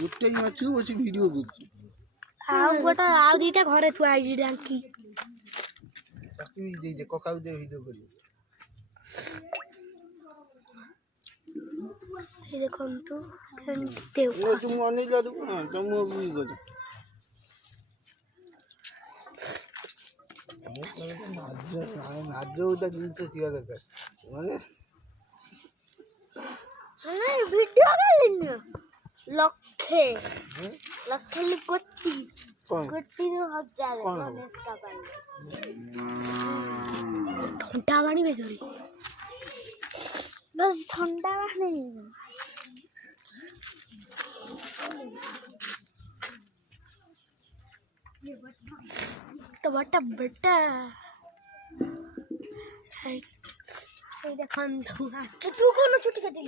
गोटे माछु अछि वीडियो करछु आ गोटा आ दीटा घरे थुआ आइजी डांकी ताकि दे दे ककाउ दे वीडियो करी ये देखो तू केंते ने तुम अने जा दू तुम भी कर नाज उटा जिंस थिया दरकार माने हां वीडियो कर लेना लखे लखे में कोटी कोटी 2000 गणेश का भाई ठंडा पानी में जोरी बस ठंडा पानी तो बटा बटा ये देखन तू कौन छुट्टी कटी